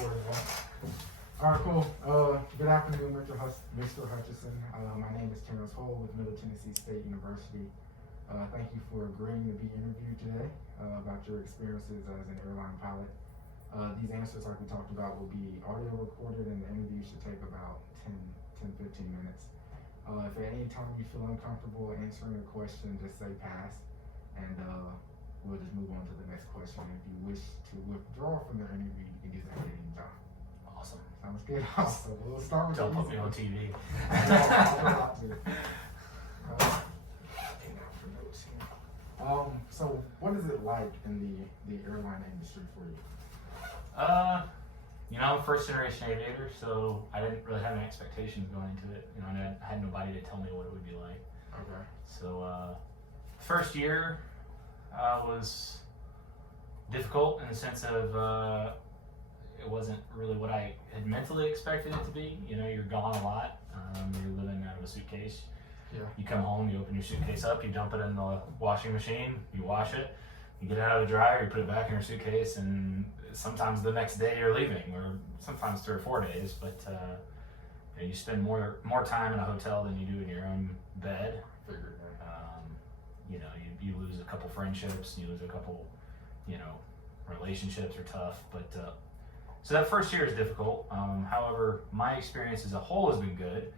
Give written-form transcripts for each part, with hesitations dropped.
recording one. All right, cool. Good afternoon, Mr. Hutcherson. My name is Terrence Hull with Middle Tennessee State University. Thank you for agreeing to be interviewed today about your experiences as an airline pilot. These answers, like we talked about, will be audio recorded, and the interview should take about 10-15 minutes. If at any time you feel uncomfortable answering a question, just say pass, and we'll just move on to the next question. If you wish to withdraw from the interview, you can do that at any time. Awesome. Sounds good. Awesome. We'll start with Don't put me on TV. So what is it like in the airline industry for you? I'm a first generation aviator, so I didn't really have any expectations going into it. And I had nobody to tell me what it would be like. Okay. So first year was difficult in the sense of it wasn't really what I had mentally expected it to be. You're gone a lot. You're living out of a suitcase. Yeah. You come home, you open your suitcase up, you dump it in the washing machine, you wash it, you get it out of the dryer, you put it back in your suitcase, and sometimes the next day you're leaving, or sometimes 3 or 4 days. But you spend more time in a hotel than you do in your own bed. Figured that. You lose a couple friendships, you lose a couple, relationships are tough. But so that first year is difficult. However, my experience as a whole has been good.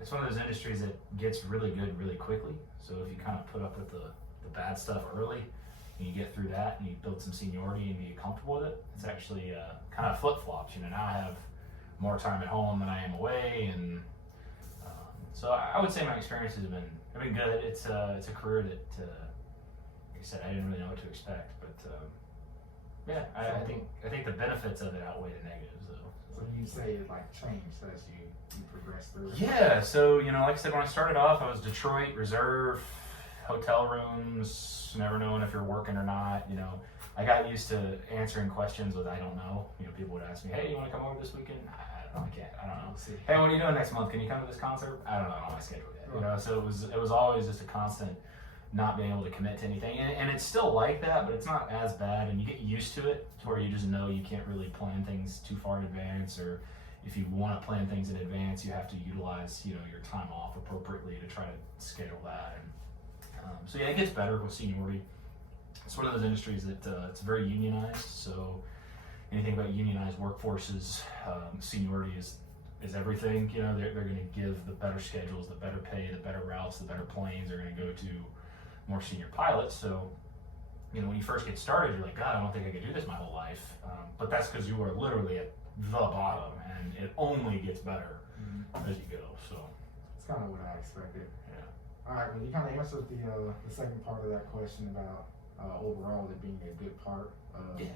It's one of those industries that gets really good really quickly. So if you kind of put up with the bad stuff early, and you get through that, and you build some seniority and you get comfortable with it, it's actually kind of flip-flops. Now I have more time at home than I am away, and so I would say my experiences have been good. It's a career that, like I said, I didn't really know what to expect, but I think the benefits of it outweigh the negatives, though. So you say it like changed as you progress through it? Yeah, so like I said, when I started off, I was Detroit reserve, hotel rooms, never knowing if you're working or not. I got used to answering questions with I don't know. People would ask me, hey, you want to come over this weekend? I don't know, I can't. I don't know. Hey, what are you doing next month? Can you come to this concert? I don't know, on my schedule yet. So it was always just a constant not being able to commit to anything, and it's still like that, but it's not as bad, and you get used to it to where you just know you can't really plan things too far in advance, or if you want to plan things in advance, you have to utilize your time off appropriately to try to schedule that. And so it gets better with seniority. It's one of those industries that it's very unionized, so anything about unionized workforces, seniority is everything. They're going to give the better schedules, the better pay, the better routes, the better planes are going to go to more senior pilots. So when you first get started, you're like, God, I don't think I could do this my whole life. But that's because you are literally at the bottom, and it only gets better as you go. So it's kind of what I expected. Yeah. All right, well, you kind of answered the second part of that question about overall it being a good part of being.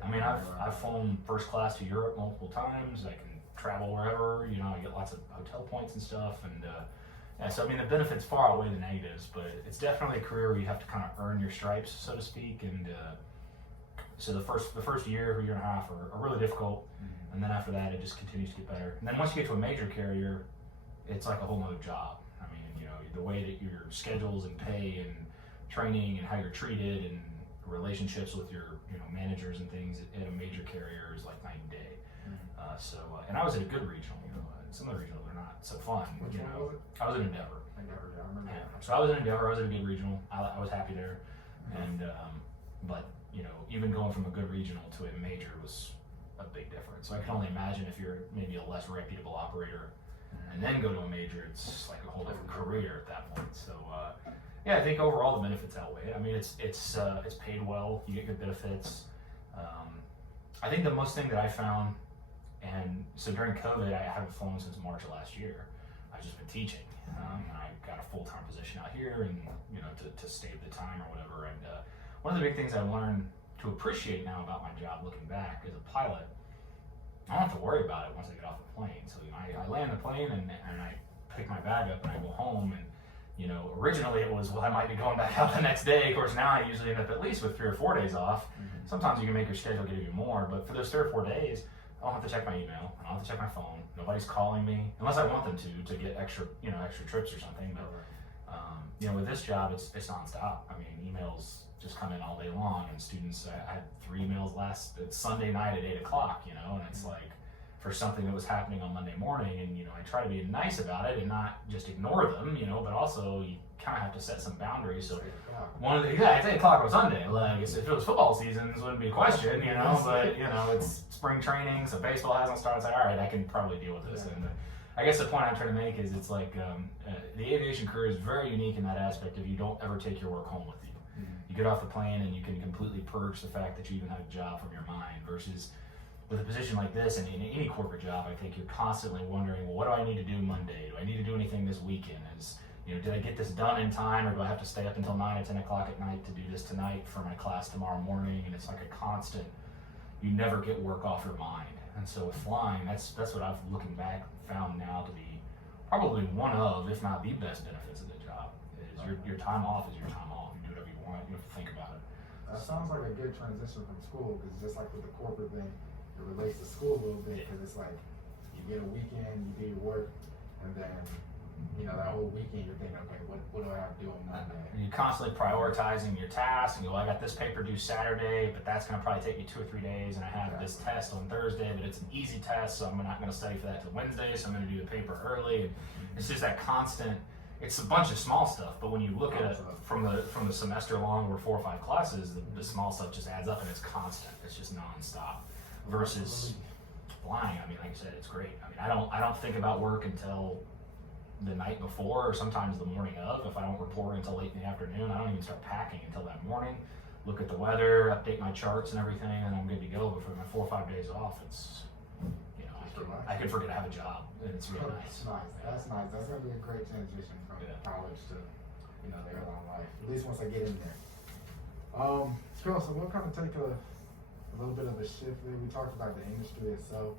I mean, I've flown first class to Europe multiple times. I can travel wherever. I get lots of hotel points and stuff, and so I mean the benefits far outweigh the negatives. But it's definitely a career where you have to kind of earn your stripes, so to speak. And so the first year or year and a half are really difficult, and then after that it just continues to get better. And then once you get to a major carrier, it's like a whole nother job. I mean, the way that your schedules and pay and training and how you're treated and relationships with your managers and things at a major carrier is like night and day. And I was at a good regional. Some of the regionals are not so fun. Which one was it? I was in Endeavor. Endeavor, yeah, I remember that. So I was in Endeavor. I was at a good regional. I was happy there, and but even going from a good regional to a major was a big difference. So I can only imagine if you're maybe a less reputable operator and then go to a major, it's like a whole different career at that point. So I think overall the benefits outweigh it. I mean, it's paid well. You get good benefits. I think the most thing that I found, and so during COVID, I haven't flown since March of last year. I've just been teaching. I got a full-time position out here, and to save the time or whatever. And one of the big things I learned to appreciate now about my job, looking back as a pilot, I don't have to worry about it once I get off the plane. So I land the plane and I pick my bag up and I go home. And originally it was, well, I might be going back out the next day. Of course, now I usually end up at least with 3 or 4 days off. Sometimes you can make your schedule give you more, but for those 3 or 4 days, I don't have to check my email. I don't have to check my phone. Nobody's calling me unless I want them to get extra trips or something. But with this job, it's nonstop. I mean, emails just come in all day long, and students, I had 3 emails it's Sunday night at 8 o'clock, you know, and it's like, for something that was happening on Monday morning, and, you know, I try to be nice about it and not just ignore them, you know, but also you kind of have to set some boundaries. So it's 8 o'clock on Sunday. Like, if it was football season, this wouldn't be a question, you know, but, you know, it's spring training, so baseball hasn't started. It's like, all right, I can probably deal with this. And I guess the point I'm trying to make is it's like the aviation career is very unique in that aspect of you don't ever take your work home with you. You get off the plane and you can completely purge the fact that you even have a job from your mind, versus with a position like this and in any corporate job, I think you're constantly wondering, well, what do I need to do Monday? Do I need to do anything this weekend? Did I get this done in time, or do I have to stay up until 9 or 10 o'clock at night to do this tonight for my class tomorrow morning? And it's like a constant, you never get work off your mind. And so with flying, that's what I've, looking back, found now to be probably one of, if not the best benefits of the job, is your time off is your time off. You do whatever you want, you don't have to think about it. That sounds like a good transition from school, because just like with the corporate thing, it relates to school a little bit, because it's like you get a weekend, you do your work, and then that whole weekend you're thinking, okay, what do I have to do on Monday? And you're constantly prioritizing your tasks, and you go, I got this paper due Saturday, but that's going to probably take me 2 or 3 days, and I have this test on Thursday, but it's an easy test, so I'm not going to study for that till Wednesday, so I'm going to do the paper early. And it's just that constant. It's a bunch of small stuff, but when you look at it from the semester long over 4 or 5 classes, the small stuff just adds up, and it's constant. It's just nonstop. Versus flying, I mean, like I said, it's great. I mean, I don't think about work until the night before, or sometimes the morning of. If I don't report until late in the afternoon, I don't even start packing until that morning. Look at the weather, update my charts and everything, and I'm good to go. But for my 4 or 5 days off, it's I can forget I have a job, and it's really nice. That's nice. That's gonna be a great transition from college to the airline life. At least once I get in there. So we'll kind of take a little bit of a shift there. We talked about the industry itself.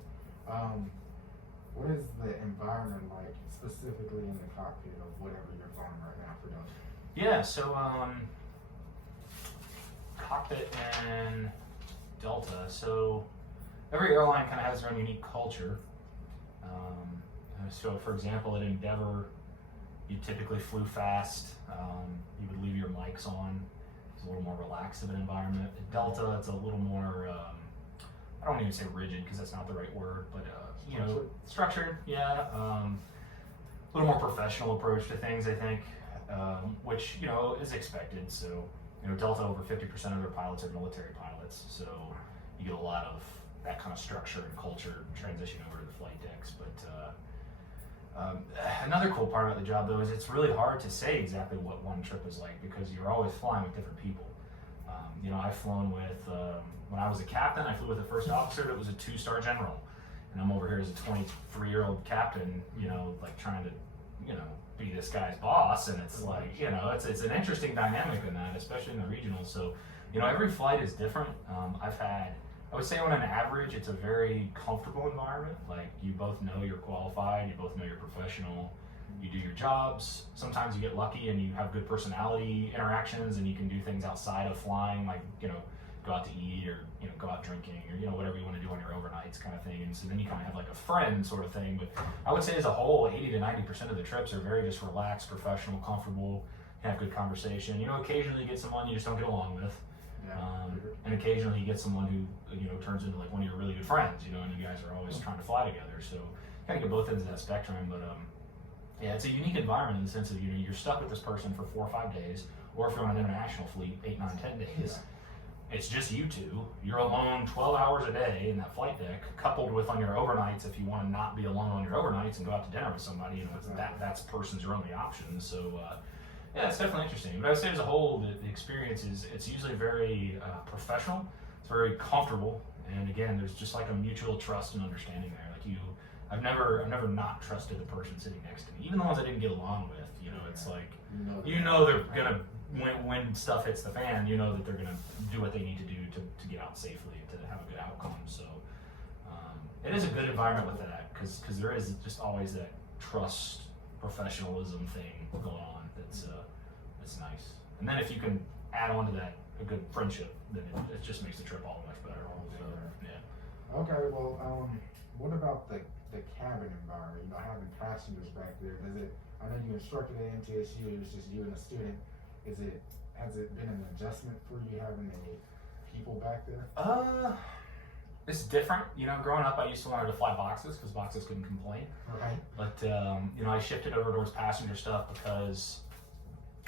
What is the environment like specifically in the cockpit of whatever you're flying right now for Delta? Yeah, so cockpit and Delta. So every airline kind of has their own unique culture. So for example, at Endeavor, you typically flew fast. You would leave your mics on. It's a little more relaxed of an environment. At Delta, it's a little more, I don't even say rigid because that's not the right word, but structured, yeah. A little more professional approach to things, I think, which is expected. So Delta, over 50% of their pilots are military pilots, so you get a lot of that kind of structure and culture transition over to the flight decks. But another cool part about the job, though, is it's really hard to say exactly what one trip is like, because you're always flying with different people. I've flown with, when I was a captain, I flew with a first officer that was a 2-star general. And I'm over here as a 23-year-old captain, trying to, be this guy's boss. And it's like, it's an interesting dynamic in that, especially in the regional. So, every flight is different. I would say on an average, it's a very comfortable environment. Like, you both know you're qualified, you both know you're professional, you do your jobs. Sometimes you get lucky and you have good personality interactions, and you can do things outside of flying, like, go out to eat, or go out drinking, or whatever you want to do on your overnights kind of thing. And so then you kind of have like a friend sort of thing. But I would say as a whole, 80 to 90% of the trips are very just relaxed, professional, comfortable, have good conversation. Occasionally you get someone you just don't get along with. And occasionally you get someone who turns into like one of your really good friends, and you guys are always trying to fly together. So kind of get both ends of that spectrum. But yeah, it's a unique environment in the sense of you're stuck with this person for 4 or 5 days, or if you're on an international fleet, 8, 9, 10 days. It's just you two. You're alone 12 hours a day in that flight deck, coupled with on your overnights if you want to not be alone on your overnights and go out to dinner with somebody. That's person's your only option. So yeah, it's definitely interesting. But I would say as a whole, the experience it's usually very professional. It's very comfortable, and again, there's just like a mutual trust and understanding there. Like I've never not trusted the person sitting next to me, even the ones I didn't get along with. It's like they're gonna. When stuff hits the fan, that they're going to do what they need to do to get out safely, to have a good outcome. So it is a good environment with that, because there is just always that trust, professionalism thing going on that's nice. And then if you can add on to that a good friendship, then it just makes the trip all much better. So, yeah. Okay, well, what about the cabin environment? Having passengers back there, I know you instructed at MTSU, it was just you and a student. Is it has it been an adjustment for you having people back there? It's different. Growing up, I used to learn to fly boxes because boxes couldn't complain. Right. But, I shifted over towards passenger stuff because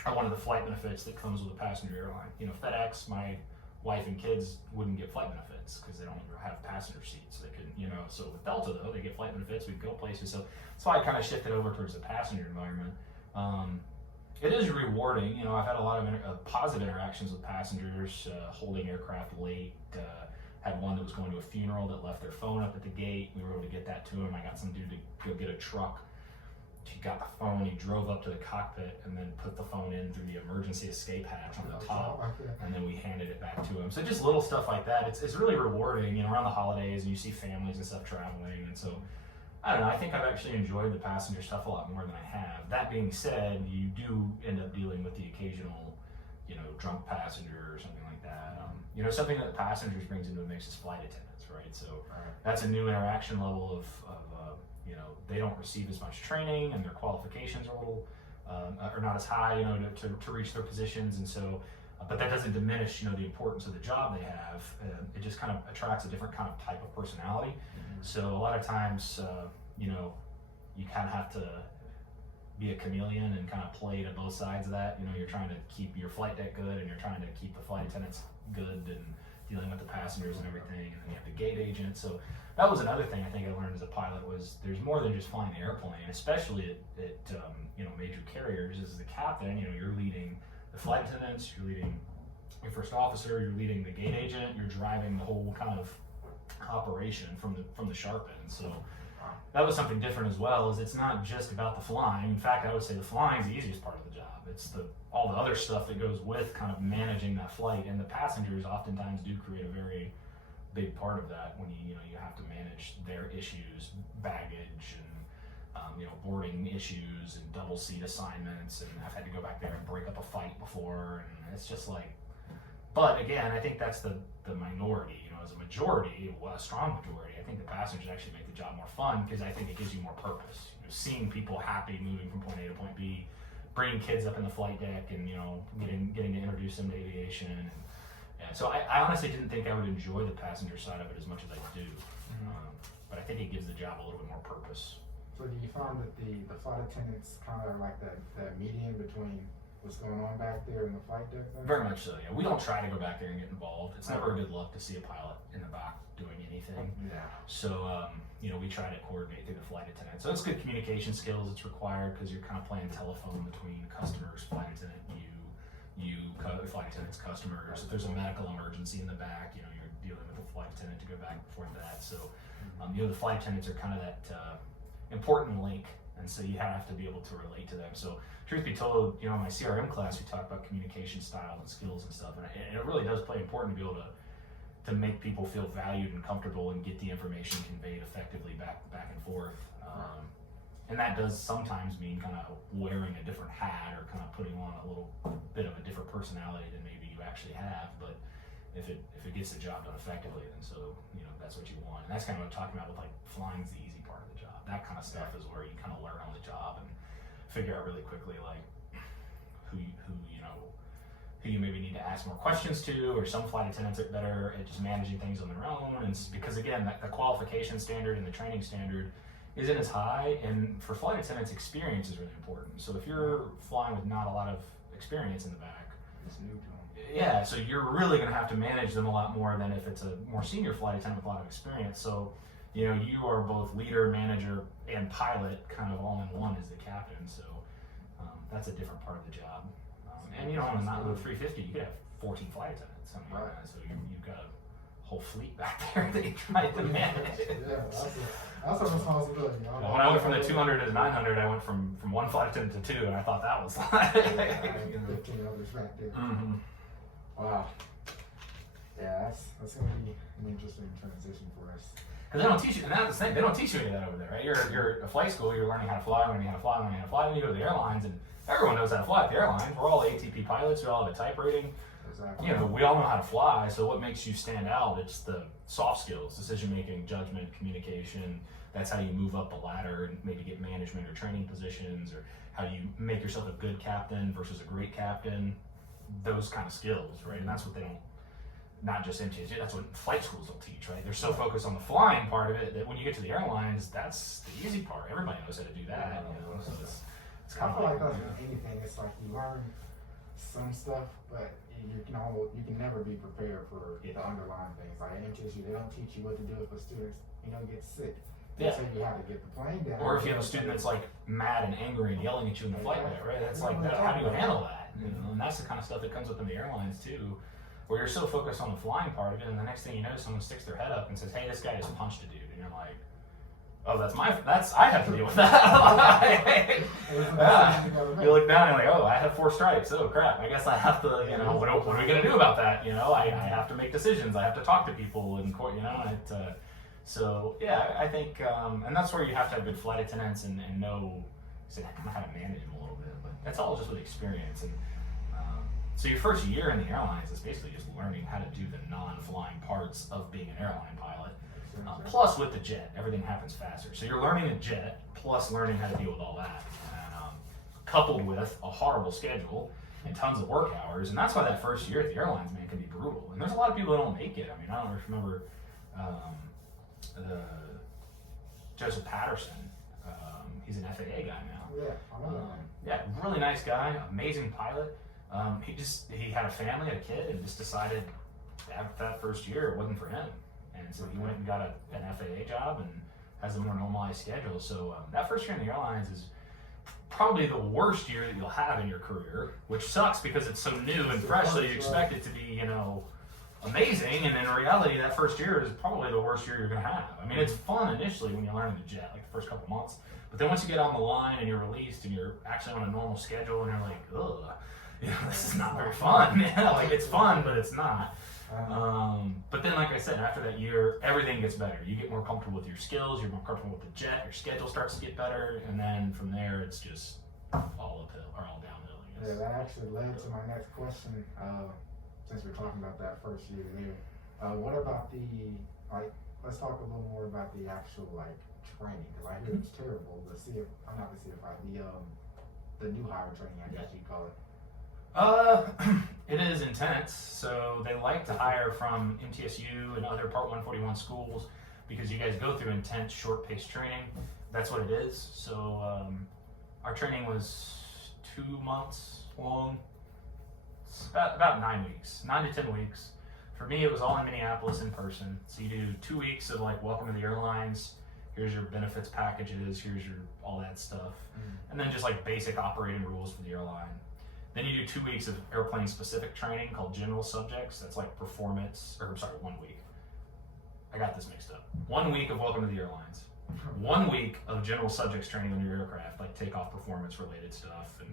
I wanted the flight benefits that comes with a passenger airline. FedEx, my wife and kids wouldn't get flight benefits because they don't have passenger seats. They couldn't, so with Delta though, they get flight benefits, we'd go places. So I kind of shifted over towards the passenger environment. It is rewarding. I've had a lot of positive interactions with passengers, holding aircraft late. Had one that was going to a funeral that left their phone up at the gate. We were able to get that to him. I got some dude to go get a truck. He got the phone, he drove up to the cockpit and then put the phone in through the emergency escape hatch on the top, and then we handed it back to him. So just little stuff like that. It's really rewarding, around the holidays, and you see families and stuff traveling, and so I don't know, I think I've actually enjoyed the passenger stuff a lot more than I have. That being said, you do end up dealing with the occasional, drunk passenger or something like that. Something that passengers brings into the mix is flight attendants, right? So that's a new interaction level of they don't receive as much training, and their qualifications are a little are not as high, to reach their positions, and so. But that doesn't diminish, the importance of the job they have. It just kind of attracts a different kind of type of personality. Mm-hmm. So a lot of times, you kind of have to be a chameleon and kind of play to both sides of that. You're trying to keep your flight deck good, and you're trying to keep the flight attendants good, and dealing with the passengers and everything. And then you have the gate agent. So that was another thing I think I learned as a pilot was there's more than just flying the airplane, especially at major carriers. As the captain, you're leading the flight attendants, you're leading your first officer, you're leading the gate agent, you're driving the whole kind of operation from the sharp end. So that was something different as well. Is it's not just about the flying. In fact, I would say the flying is the easiest part of the job. It's all the other stuff that goes with kind of managing that flight, and the passengers oftentimes do create a very big part of that when you have to manage their issues, baggage, and boarding issues and double seat assignments, and I've had to go back there and break up a fight before, and it's just like, but again, I think that's the minority. As a majority, a strong majority, I think the passengers actually make the job more fun because I think it gives you more purpose. Seeing people happy moving from point A to point B, bringing kids up in the flight deck, and getting to introduce them to aviation. And so I honestly didn't think I would enjoy the passenger side of it as much as I do, but I think it gives the job a little bit more purpose. So do you find that the flight attendants kind of like that median between what's going on back there in the flight deck then? Very much so, yeah. We don't try to go back there and get involved. It's never a good look to see a pilot in the back doing anything. Yeah. So, we try to coordinate through the flight attendant. So it's good communication skills. It's required because you're kind of playing telephone between customers, flight attendant, flight attendants, customers. If there's a medical emergency in the back, you're dealing with the flight attendant to go back before that. So, the flight attendants are kind of that important link, and so you have to be able to relate to them. So truth be told, in my CRM class we talk about communication style and skills and stuff, and it really does play important to be able to make people feel valued and comfortable and get the information conveyed effectively back and forth. And that does sometimes mean kind of wearing a different hat or kind of putting on a little bit of a different personality than maybe you actually have, but if it gets the job done effectively, then so that's what you want. And that's kind of what I'm talking about with like flying's the easy part of the job. That kind of stuff is where you kind of learn on the job and figure out really quickly like who you maybe need to ask more questions to, or some flight attendants are better at just managing things on their own. And it's because again, the qualification standard and the training standard isn't as high, and for flight attendants, experience is really important. So if you're flying with not a lot of experience in the back, It's new to them. yeah, so you're really going to have to manage them a lot more than if it's a more senior flight attendant with a lot of experience. So, you are both leader, manager, and pilot kind of all in one as the captain. So that's a different part of the job. And on a 350, you could have 14 flight attendants. So you've got a whole fleet back there that you try to manage. Yeah, that's a responsibility. When I went from the 200 to the 900, I went from one flight attendant to two, and I thought that was like 15 others back there. Mm-hmm. Wow. Yeah, that's going to be an interesting transition for us. Because they don't teach you, and that's the thing, they don't teach you any of that over there, right? You're a flight school, you're learning how to fly, then you go to the airlines, and everyone knows how to fly at the airlines. We're all ATP pilots, we all have a type rating. Exactly. We all know how to fly, so what makes you stand out, it's the soft skills, decision-making, judgment, communication. That's how you move up the ladder and maybe get management or training positions, or how do you make yourself a good captain versus a great captain. those kind of skills, right? And that's what they don't, not just MTSU, that's what flight schools don't teach, right? They're so focused on the flying part of it that when you get to the airlines, that's the easy part. Everybody knows how to do that, you know? So it's I kind feel of like that's with anything. It's like you learn some stuff, but you can never be prepared for the underlying things. Like at MTSU, they don't teach you what to do if a student, get sick. They say you have to get the plane down. Or if you have a student that's like mad and angry and yelling at you in the flight deck, right? That's like, how do you handle that? You know? And that's the kind of stuff that comes within the airlines too, where you're so focused on the flying part of it, and the next thing you know, someone sticks their head up and says, "Hey, this guy just punched a dude," and you're like, "Oh, I have to deal with that." You look down and you're like, "Oh, I have 4 strikes. Oh crap! I guess I have to, what are we gonna do about that? I have to make decisions. I have to talk to people in court. So yeah, I think, and that's where you have to have good flight attendants and know how to manage them a little bit. But that's all just with experience. And so your first year in the airlines is basically just learning how to do the non-flying parts of being an airline pilot. Plus with the jet, everything happens faster. So you're learning a jet, plus learning how to deal with all that. And coupled with a horrible schedule and tons of work hours. And that's why that first year at the airlines, man, can be brutal. And there's a lot of people that don't make it. I mean, I don't know if you remember Joseph Patterson. He's an FAA guy now. Yeah, I know that. Yeah, really nice guy, amazing pilot. He had a family, had a kid, and just decided after that first year it wasn't for him. And so he went and got an FAA job and has a more normalized schedule. So that first year in the airlines is probably the worst year that you'll have in your career, which sucks because it's so new and fresh, so you expect it to be, amazing. And in reality, that first year is probably the worst year you're going to have. I mean, it's fun initially when you're learning the jet, like the first couple months. But then once you get on the line and you're released and you're actually on a normal schedule and you're like, ugh, this is not very fun. It's fun, but it's not. But then, like I said, after that year, everything gets better. You get more comfortable with your skills, you're more comfortable with the jet, your schedule starts to get better, and then from there, it's just all uphill, or all downhill, I guess. Yeah, that actually led to my next question, since we're talking about that first year there. What about let's talk a little more about the actual, training, because I hear it's terrible, the new hire training, I guess you'd call it. It is intense. So they like to hire from MTSU and other Part 141 schools because you guys go through intense, short-paced training. That's what it is. So our training was 2 months long. It's about 9 weeks, 9 to 10 weeks. For me, it was all in Minneapolis in person. So you do 2 weeks of welcome to the airlines. Here's your benefits packages. Here's your all that stuff, and then just basic operating rules for the airline. Then you do 2 weeks of airplane-specific training called general subjects. That's 1 week. I got this mixed up. 1 week of welcome to the airlines. 1 week of general subjects training on your aircraft, like takeoff performance-related stuff and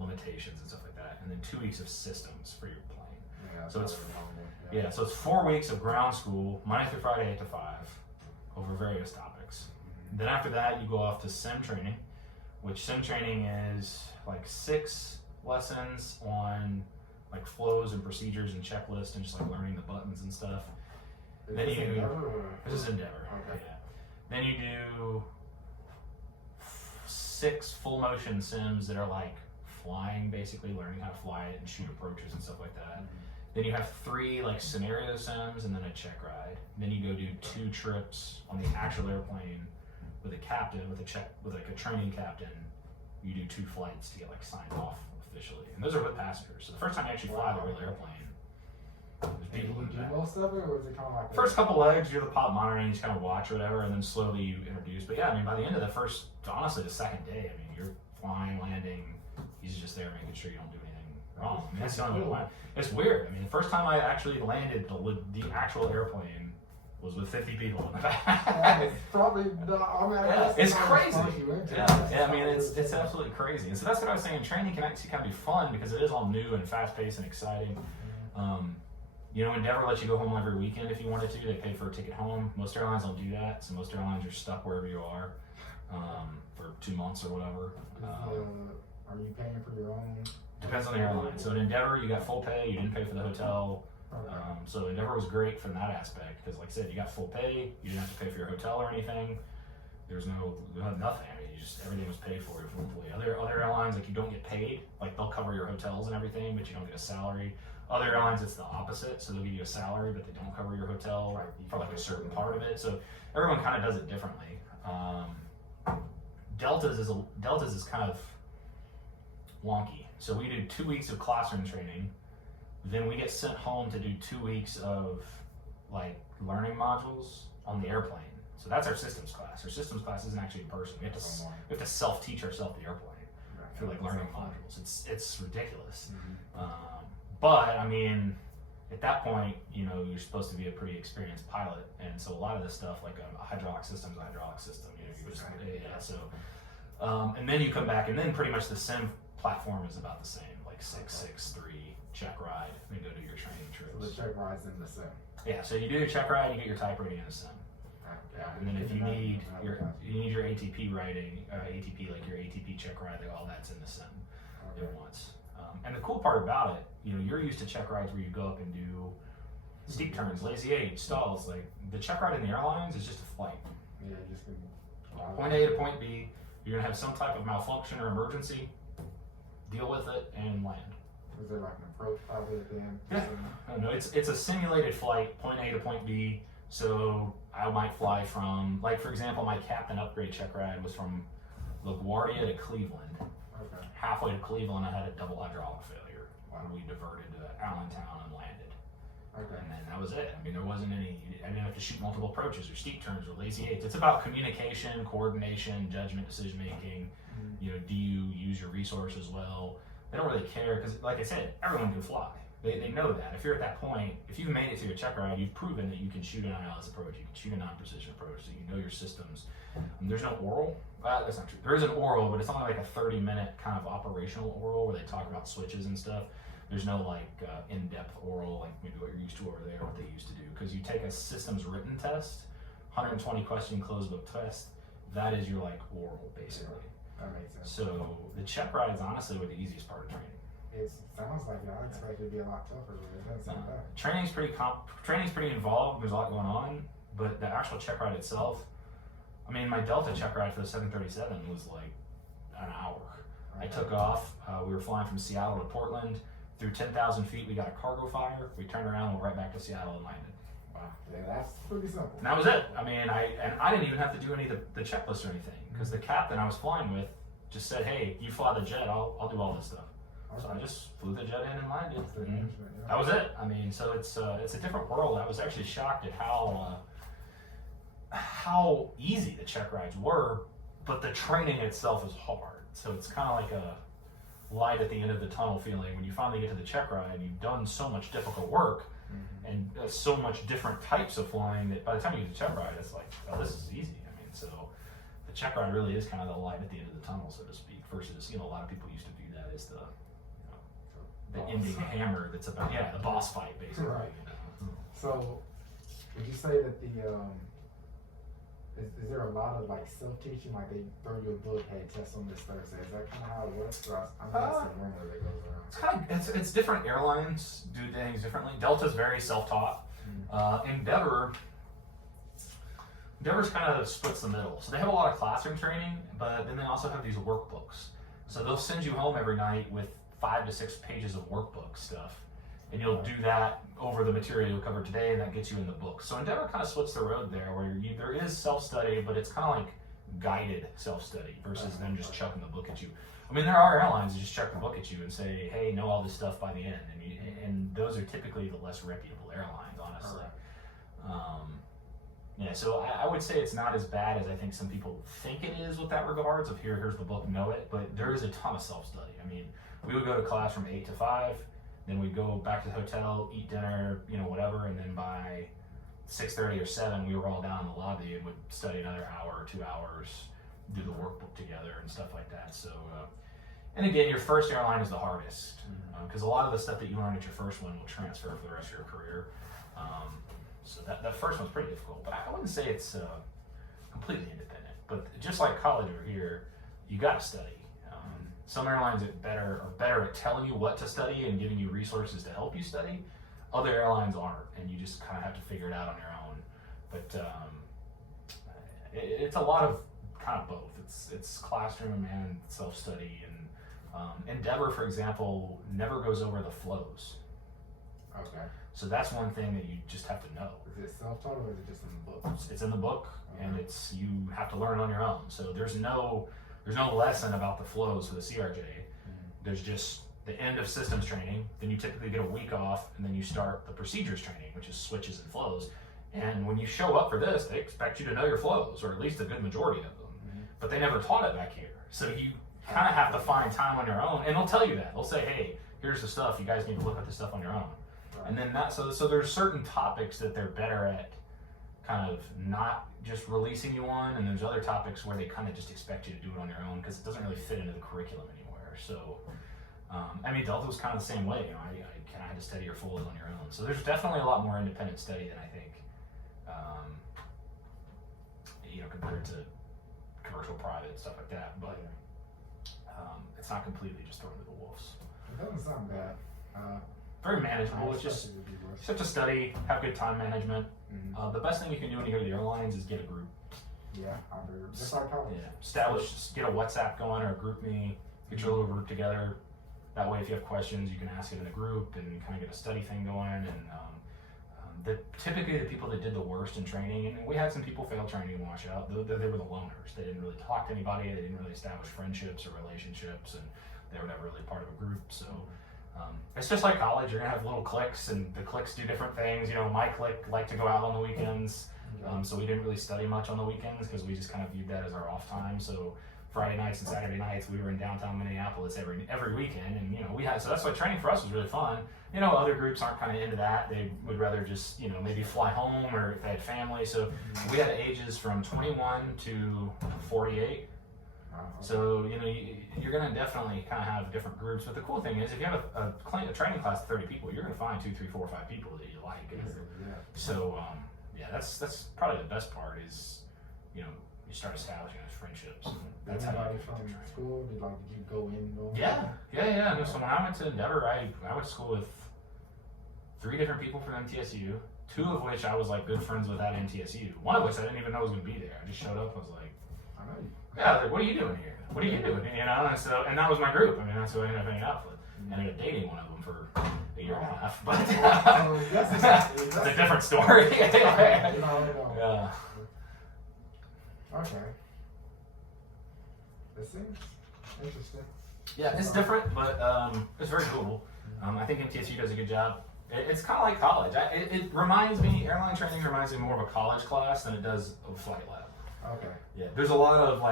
limitations and stuff like that. And then 2 weeks of systems for your plane. Yeah, so it's 4 weeks of ground school, Monday through Friday, 8 to 5, over various topics. Then after that, you go off to sim training, which sim training is 6 lessons on flows and procedures and checklists and just learning the buttons and stuff. This is Endeavor. Okay. Yeah. Then you do 6 full motion sims that are flying, basically learning how to fly it and shoot approaches and stuff like that. Then you have 3 scenario sims and then a check ride. Then you go do 2 trips on the actual airplane with a captain, with a training captain. You do 2 flights to get signed off officially, and those are with passengers. So the first time you actually fly the real airplane, there's people Do in you the do back. most of it, or is it kind of First couple legs, you're the pop monitor, and you just kind of watch or whatever, and then slowly you introduce. But yeah, I mean, by the end of the second day, I mean, you're flying, landing. He's just there making sure you don't do anything wrong. I mean, that's the only way. It's weird. I mean, the first time I actually landed the actual airplane was with 50 people in the back. It's probably it's crazy. Yeah, I mean, it's absolutely crazy. And so that's what I was saying. Training can actually kind of be fun because it is all new and fast-paced and exciting. Endeavor lets you go home every weekend if you wanted to. They pay for a ticket home. Most airlines don't do that, so most airlines are stuck wherever you are for 2 months or whatever. Are you paying for your own? Depends on the airline. So at Endeavor, you got full pay. You didn't pay for the hotel. So Endeavor was great from that aspect because, like I said, you got full pay. You didn't have to pay for your hotel or anything. There's nothing. I mean, everything was paid for fully. Other airlines, like, you don't get paid. Like, they'll cover your hotels and everything, but you don't get a salary. Other airlines, it's the opposite. So they'll give you a salary, but they don't cover your hotel for like a certain part of it. So everyone kind of does it differently. Delta's is kind of wonky. So we do 2 weeks of classroom training, then we get sent home to do 2 weeks of like learning modules on the airplane. So that's our systems class. Our systems class isn't actually in person. We have to self-teach ourselves the airplane through like learning modules. It's ridiculous. But I mean, at that point, you know, you're supposed to be a pretty experienced pilot, and so a lot of this stuff, like a hydraulic system, you know, you just, so. And then you come back, and then pretty much the sim platform is about the same, like 663 check ride, and go do your training trips. So the check ride's in the sim. Yeah, so you do your check ride, you get your type rating in a sim. And then if you need your ATP writing, ATP, like your ATP check ride, all that's in the sim at once. And the cool part about it, you know, you're used to check rides where you go up and do steep turns, lazy 8, stalls. Like, the check ride in the airlines is just a flight. Yeah, just point A to point B. You're gonna have some type of malfunction or emergency. Deal with it and land. Is there like an approach probably at the end? Yeah. No, it's a simulated flight, point A to point B. So I might fly from, like, for example, my captain upgrade check ride was from LaGuardia to Cleveland. Okay. Halfway to Cleveland, I had a double hydraulic failure. And we diverted to Allentown and landed. Okay. And then that was it. I mean, there wasn't any, I didn't have to shoot multiple approaches or steep turns or lazy 8s. It's about communication, coordination, judgment, decision making. You know, do you use your resources well? They don't really care because, like I said, everyone can fly. They know that. If you're at that point, if you've made it to your check ride, you've proven that you can shoot an ILS approach, you can shoot a non-precision approach, so you know your systems. There's no oral. That's not true. There is an oral, but it's only like a 30-minute kind of operational oral where they talk about switches and stuff. There's no like in-depth oral, like maybe what you're used to over there, what they used to do. Because you take a systems written test, 120 question closed book test. That is your like oral, basically. That makes sense. So the check ride is honestly the easiest part of training. It sounds like it. I expect it to be a lot tougher, but it doesn't sound bad. Training's pretty involved. There's a lot going on, but the actual check ride itself, I mean, my Delta check ride for the 737 was like an hour. I took off. We were flying from Seattle to Portland. Through 10,000 feet, we got a cargo fire. We turned around, went right back to Seattle and landed. Wow, yeah, that's pretty simple. And that was it. I mean, I didn't even have to do any of the checklist or anything because the captain I was flying with just said, "Hey, you fly the jet. I'll do all this stuff." Okay. So I just flew the jet in and landed. And that was it. I mean, so it's a different world. I was actually shocked at how easy the check rides were, but the training itself is hard. So it's kind of like a light at the end of the tunnel feeling when you finally get to the check ride. You've done so much difficult work and so much different types of flying that by the time you get to the check ride, it's like, oh, this is easy. I mean, so the check ride really is kind of the light at the end of the tunnel, so to speak. Versus, you know, a lot of people used to view that as the ending hammer. That's about the boss fight basically. Right. You know? So, would you say that is there a lot of like self-teaching, like they throw you a book, hey, test on this Thursday? Is that kind of how it works? Or I mean, that's the rumor that goes around. It's kind of it's different. Airlines do things differently. Delta's very self-taught. Endeavor's kind of splits the middle. So they have a lot of classroom training, but then they also have these workbooks. So they'll send you home every night with 5 to 6 pages of workbook stuff. And you'll do that over the material you'll cover today, and that gets you in the book. So Endeavor kind of splits the road there, where there is self-study, but it's kind of like guided self-study versus them just chucking the book at you. I mean, there are airlines that just chuck the book at you and say, hey, know all this stuff by the end. And those are typically the less reputable airlines, honestly. So I would say it's not as bad as I think some people think it is with that regards of here's the book, know it. But there is a ton of self-study. I mean, we would go to class from 8 to 5. Then we'd go back to the hotel, eat dinner, whatever, and then by 6:30 or 7, we were all down in the lobby and would study another hour or 2 hours, do the workbook together and stuff like that. So, and again, your first airline is the hardest because a lot of the stuff that you learn at your first one will transfer for the rest of your career. So that first one's pretty difficult, but I wouldn't say it's completely independent. But just like college over here, you got to study. Some airlines are better at telling you what to study and giving you resources to help you study. Other airlines aren't, and you just kind of have to figure it out on your own. But it's a lot of kind of both. It's classroom and self-study. And Endeavor, for example, never goes over the flows. Okay. So that's one thing that you just have to know. Is it self-taught or is it just in the book? It's in the book, Okay. and you have to learn on your own. So there's no lesson about the flows for the CRJ. There's just the end of systems training. Then you typically get a week off, and then you start the procedures training, which is switches and flows. And when you show up for this, they expect you to know your flows, or at least a good majority of them. But they never taught it back here. So you kind of have to find time on your own, and they'll tell you that. They'll say, hey, here's the stuff. You guys need to look at this stuff on your own. And then so there's certain topics that they're better at kind of not just releasing you on, and there's other topics where they kind of just expect you to do it on your own because it doesn't really fit into the curriculum anywhere. So, I mean, Delta was kind of the same way. You know, I kind of had to study your flows on your own. So there's definitely a lot more independent study than I think, compared to commercial, private, stuff like that. But it's not completely just thrown to the wolves. It doesn't sound bad. Very manageable. It's just you have to study, have good time management. The best thing you can do when you go to the airlines is get a group. Yeah, just like college. Yeah, get a WhatsApp going or a group me. Get your little group together. That way, if you have questions, you can ask it in a group and kind of get a study thing going. And typically the people that did the worst in training, and we had some people fail training and wash out. They were the loners. They didn't really talk to anybody. They didn't really establish friendships or relationships, and they were never really part of a group. So. It's just like college. You're gonna have little cliques, and the cliques do different things. You know, my clique liked to go out on the weekends, so we didn't really study much on the weekends because we just kind of viewed that as our off time. So Friday nights and Saturday nights, we were in downtown Minneapolis every weekend, and so that's why training for us was really fun. You know, other groups aren't kind of into that. They would rather just maybe fly home or if they had family. So we had ages from 21 to 48. So you're going to definitely kind of have different groups. But the cool thing is, if you have a training class of 30 people, you're going to find 2, 3, 4, 5 people that you like. So that's probably the best part is you start establishing those friendships. That's how you from school. Did you go in? Yeah. No, so when I went to Endeavor, I went to school with 3 different people from MTSU. 2 of which I was like good friends with at MTSU. One of which I didn't even know was going to be there. I just showed up. I was like, I know you. Yeah, I was like, what are you doing here? What are you doing? And that was my group. I mean, that's who I ended up hanging out with. Ended up dating one of them for a year and a half, but it's a different story. Yeah. Okay. This seems interesting. Yeah, it's different, but it's very cool. I think MTSU does a good job. It's kind of like college. It reminds me, airline training reminds me more of a college class than it does of a flight lab. Okay. Yeah, there's a lot of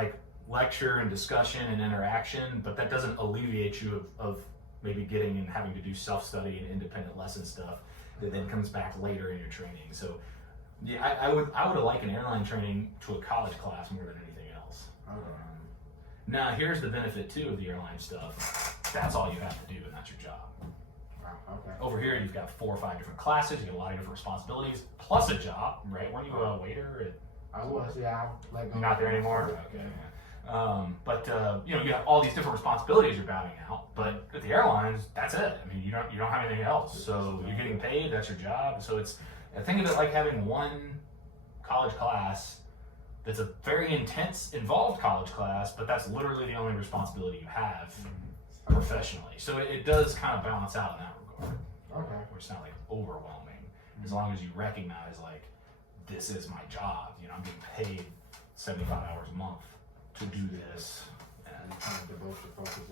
lecture and discussion and interaction, but that doesn't alleviate you of maybe getting and having to do self-study and independent lesson stuff that then comes back later in your training. So yeah, I would liken airline training to a college class more than anything else. Okay. Now here's the benefit too of the airline stuff. That's all you have to do, and that's your job. Wow. Okay. Over here, you've got 4 or 5 different classes. You get a lot of different responsibilities, plus a job, right? Weren't you a waiter at? I was, yeah. You're not there anymore? Okay. You have all these different responsibilities you're batting out, but at the airlines, that's it. I mean, you don't have anything else. So you're getting paid, that's your job. So think of it like having one college class that's a very intense, involved college class, but that's literally the only responsibility you have professionally. So it does kind of balance out in that regard. Okay. Where it's not overwhelming, as long as you recognize this is my job. I'm getting paid 75 hours a month to do this.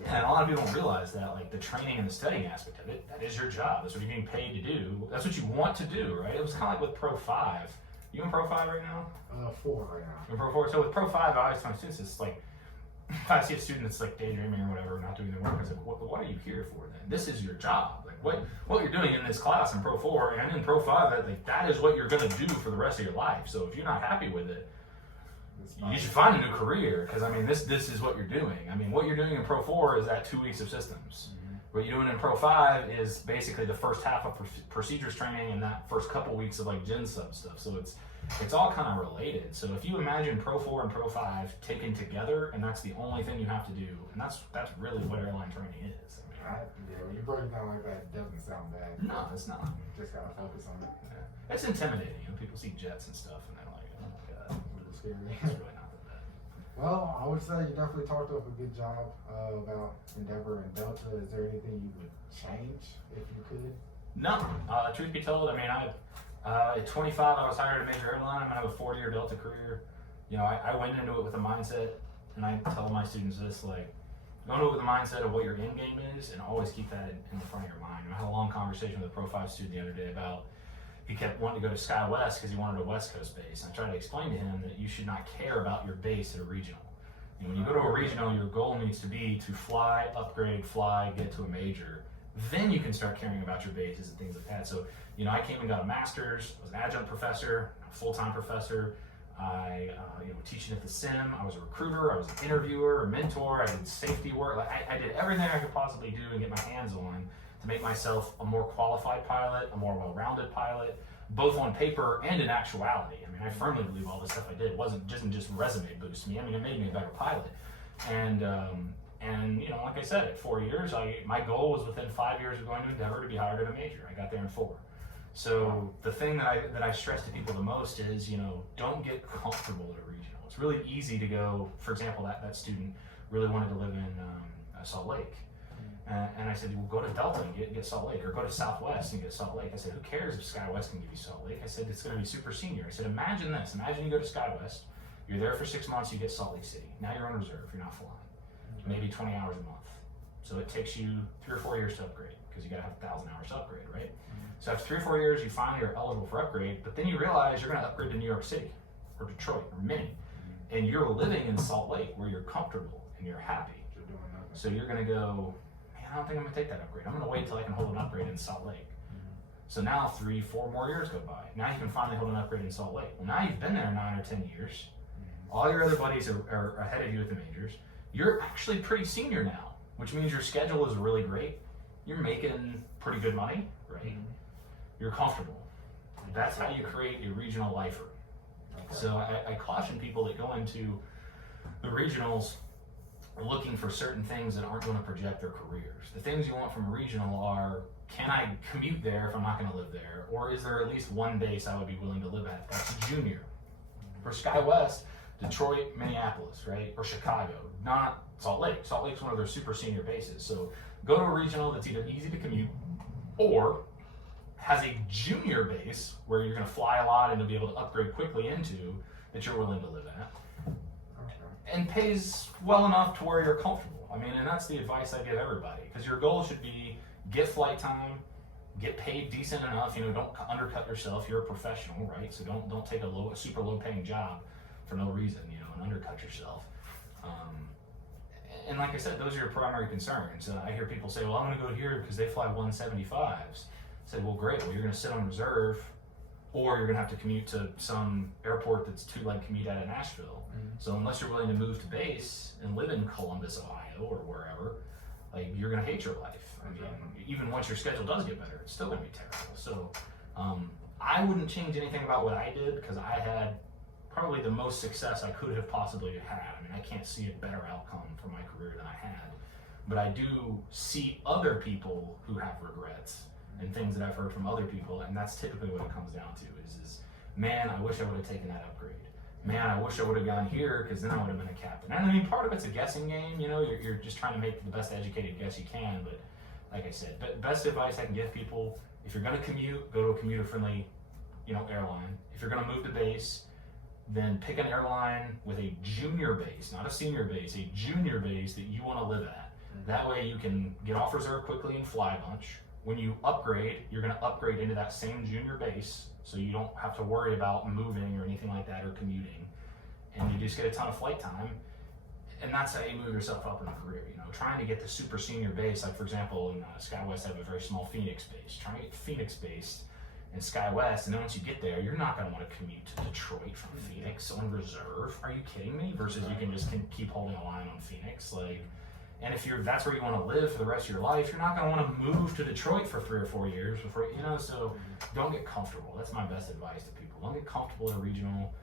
And a lot of people don't realize that, the training and the studying aspect of it, that is your job. That's what you're getting paid to do. That's what you want to do, right? It was kind of like with Pro 5. You in Pro 5 right now? 4 right now. You're in Pro 4. So with Pro 5, I always tell my students, it's like, if I see a student that's daydreaming or whatever, not doing their work, I say, what are you here for then? This is your job. What you're doing in this class in Pro 4 and in Pro 5, that is what you're going to do for the rest of your life. So if you're not happy with it, you should find a new career, because this is what you're doing. What you're doing in Pro 4 is that 2 weeks of systems. What you're doing in Pro 5 is basically the first half of procedures training and that first couple weeks of gen sub stuff. So it's all kind of related. So if you imagine Pro 4 and Pro 5 taken together, and that's the only thing you have to do, and that's really what airline training is. When you break it down like that, it doesn't sound bad. No, it's not. Just gotta focus on it. Yeah. It's intimidating. People see jets and stuff, and they're like, oh my god, A little scary. it's really not that bad. Well, I would say you definitely talked up a good job about Endeavor and Delta. Is there anything you would change if you could? No, truth be told, I mean, at 25, I was hired at a major airline. I'm gonna have a 40-year Delta career. You know, I went into it with a mindset, and I tell my students this, like, go into it with a mindset of what your end game is, and always keep that in the front of your mind. I had a long conversation with a Pro 5 student the other day about he kept wanting to go to SkyWest because he wanted a West Coast base. And I tried to explain to him that you should not care about your base at a regional. And when you go to a regional, your goal needs to be to fly, upgrade, fly, get to a major. Then you can start caring about your bases and things like that. So, you know, I came and got a master's, was an adjunct professor, a full-time professor. I, teaching at the SIM. I was a recruiter. I was an interviewer, a mentor. I did safety work. Like I did everything I could possibly do and get my hands on to make myself a more qualified pilot, a more well-rounded pilot, both on paper and in actuality. I mean, I firmly believe all the stuff I did didn't just resume boost me. I mean, it made me a better pilot. And you know, like I said, at 4 years, my goal was within 5 years of going to Endeavor to be hired at a major. I got there in 4. So the thing that I stress to people the most is, you know, don't get comfortable at a regional. It's really easy to go. For example, that student really wanted to live in Salt Lake. And I said, well, go to Delta and get Salt Lake, or go to Southwest and get Salt Lake. I said, who cares if SkyWest can give you Salt Lake? I said, it's going to be super senior. I said, imagine this. Imagine you go to SkyWest, you're there for 6 months, you get Salt Lake City. Now you're on reserve, you're not flying. Maybe 20 hours a month. So it takes you 3 or 4 years to upgrade, because you got to have 1,000 hours to upgrade, right? So after 3 or 4 years, you finally are eligible for upgrade, but then you realize you're going to upgrade to New York City, or Detroit, or Minnie. And you're living in Salt Lake, where you're comfortable and you're happy. So you're going to go, I don't think I'm gonna take that upgrade. I'm gonna wait until I can hold an upgrade in Salt Lake. So now 3, 4 more years go by. Now you can finally hold an upgrade in Salt Lake. Well, now you've been there 9 or 10 years. All your other buddies are ahead of you at the majors. You're actually pretty senior now, which means your schedule is really great. You're making pretty good money, right? You're comfortable. That's how you create a regional lifer. So I caution people that go into the regionals looking for certain things that aren't going to project their careers. The things you want from a regional are, can I commute there if I'm not going to live there? Or is there at least one base I would be willing to live at? That's junior. For SkyWest, Detroit, Minneapolis, right? Or Chicago, not Salt Lake. Salt Lake's one of their super senior bases. So go to a regional that's either easy to commute or has a junior base where you're going to fly a lot and to be able to upgrade quickly into that you're willing to live at. And pays well enough to where you're comfortable. I mean, and that's the advice I give everybody, because your goal should be get flight time, get paid decent enough. You know, don't undercut yourself. You're a professional, right? So don't take a super low paying job for no reason, you know, and undercut yourself. And like I said, those are your primary concerns. I hear people say, well, I'm going to go here because they fly 175s. I say, well, great. Well, you're going to sit on reserve, or you're going to have to commute to some airport that's 2-leg commute out of Nashville. So unless you're willing to move to base and live in Columbus, Ohio, or wherever, like, you're going to hate your life. I mean, even once your schedule does get better, it's still going to be terrible. So I wouldn't change anything about what I did, because I had probably the most success I could have possibly had. I mean, I can't see a better outcome for my career than I had. But I do see other people who have regrets and things that I've heard from other people, and that's typically what it comes down to is man, I wish I would have taken that upgrade. Man, I wish I would have gone here, because then I would have been a captain. And I mean, part of it's a guessing game, you know, you're just trying to make the best educated guess you can, but like I said, best advice I can give people, if you're gonna commute, go to a commuter-friendly, you know, airline. If you're gonna move to base, then pick an airline with a junior base, not a senior base, a junior base that you wanna live at. That way you can get off reserve quickly and fly a bunch. When you upgrade, you're gonna upgrade into that same junior base, so you don't have to worry about moving or anything like that, or commuting, and you just get a ton of flight time. And that's how you move yourself up in a career. You know, trying to get the super senior base, like for example, in SkyWest, have a very small Phoenix base. Trying to get Phoenix based in SkyWest, and then once you get there, you're not going to want to commute to Detroit from Phoenix on reserve. Are you kidding me? Versus you can just keep holding a line on Phoenix, like. And if that's where you want to live for the rest of your life, you're not going to want to move to Detroit for 3 or 4 years before, you know, so don't get comfortable. That's my best advice to people. Don't get comfortable at a regional.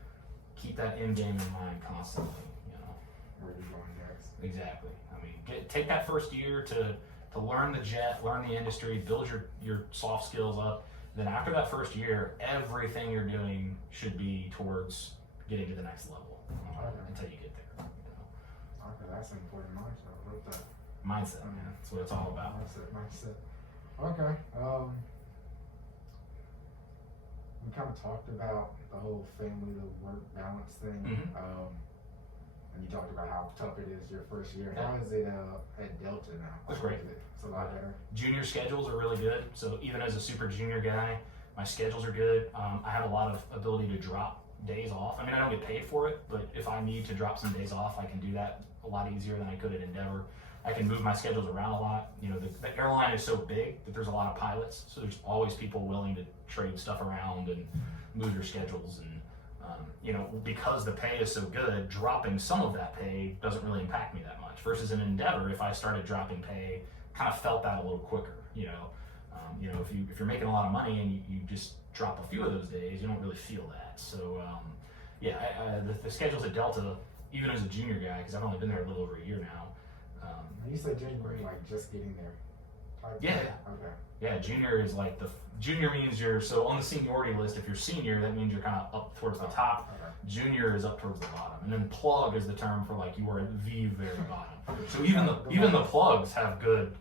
Keep that end game in mind constantly, you know. Where are you going next? Exactly. I mean, take that first year to learn the jet, learn the industry, build your soft skills up. Then after that first year, everything you're doing should be towards getting to the next level until you get there. Okay, that's an important mindset. I love that. Mindset, man. That's what it's all about. Mindset. Okay. We kind of talked about the whole family to work balance thing. Mhm. And you talked about how tough it is your first year. Yeah. How is it at Delta now? It's great. It's a lot better. Junior schedules are really good. So even as a super junior guy, my schedules are good. I have a lot of ability to drop days off. I mean, I don't get paid for it, but if I need to drop some days off, I can do that a lot easier than I could at Endeavor. I can move my schedules around a lot. You know, the airline is so big that there's a lot of pilots, so there's always people willing to trade stuff around and move your schedules. And you know, because the pay is so good, dropping some of that pay doesn't really impact me that much. Versus an Endeavor, if I started dropping pay, kind of felt that a little quicker. You know, if you're making a lot of money and you just drop a few of those days, you don't really feel that. So the schedules at Delta, even as a junior guy, because I've only been there a little over a year now. You said junior, like just getting there. Yeah. Okay. Yeah, junior is like junior means so on the seniority list, if you're senior, that means you're kind of up towards the top. Okay. Junior is up towards the bottom. And then plug is the term for like you are at the very bottom. So even the plugs have good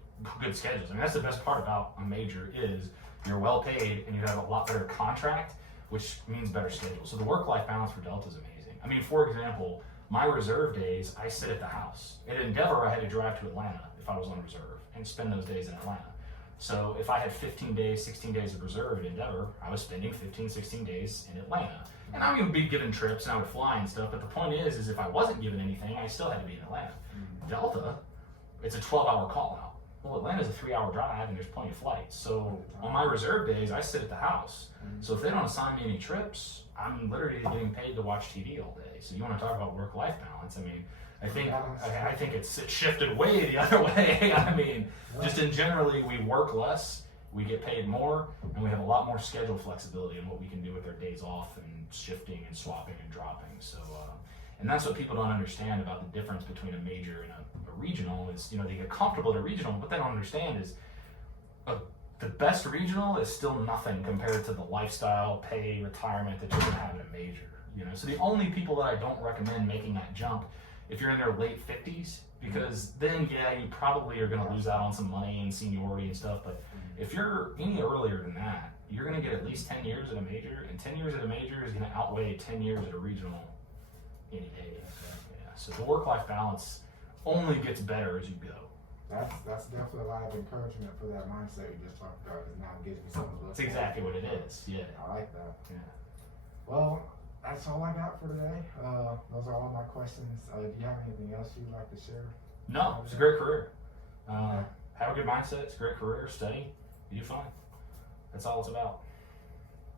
schedules. I mean, that's the best part about a major is you're well paid and you have a lot better contract, which means better schedule. So the work-life balance for Delta is amazing. I mean, for example, my reserve days, I sit at the house. At Endeavor, I had to drive to Atlanta if I was on reserve and spend those days in Atlanta. So if I had 15 days, 16 days of reserve at Endeavor, I was spending 15, 16 days in Atlanta. And I would be given trips and I would fly and stuff, but the point is if I wasn't given anything, I still had to be in Atlanta. Delta, it's a 12-hour call out. Well, Atlanta's a 3-hour drive and there's plenty of flights. So on my reserve days, I sit at the house. So if they don't assign me any trips, I'm literally getting paid to watch TV all day. So you want to talk about work-life balance? I mean, I think it's shifted way the other way. I mean, just in generally, we work less, we get paid more, and we have a lot more schedule flexibility in what we can do with our days off and shifting and swapping and dropping. So, and that's what people don't understand about the difference between a major and a regional is, you know, they get comfortable at a regional. What they don't understand is the best regional is still nothing compared to the lifestyle, pay, retirement that you're going to have in a major. You know, so the only people that I don't recommend making that jump if you're in their late 50s, because then, yeah, you probably are going to lose out on some money and seniority and stuff. But if you're any earlier than that, you're going to get at least 10 years at a major, and 10 years at a major is going to outweigh 10 years at a regional any day. Yeah. So the work-life balance only gets better as you go. That's definitely a lot of encouragement for that mindset we just talked about. It now gives me something to look That's exactly what it is. Yeah. I like that. Yeah. Well, that's all I got for today. Those are all my questions. Do you have anything else you'd like to share? No, it's a great career. Have a good mindset. It's a great career. Study. You do fine. That's all it's about.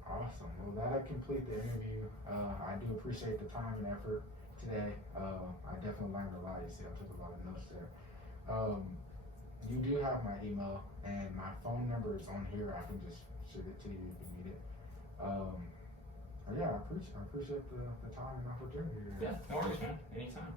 Awesome. Well, that'll complete the interview. I do appreciate the time and effort today. I definitely learned a lot. You see, I took a lot of notes there. You do have my email, and my phone number is on here. I can just shoot it to you if you need it. Yeah, I appreciate the time and opportunity. Yeah, no worries, man. Anytime.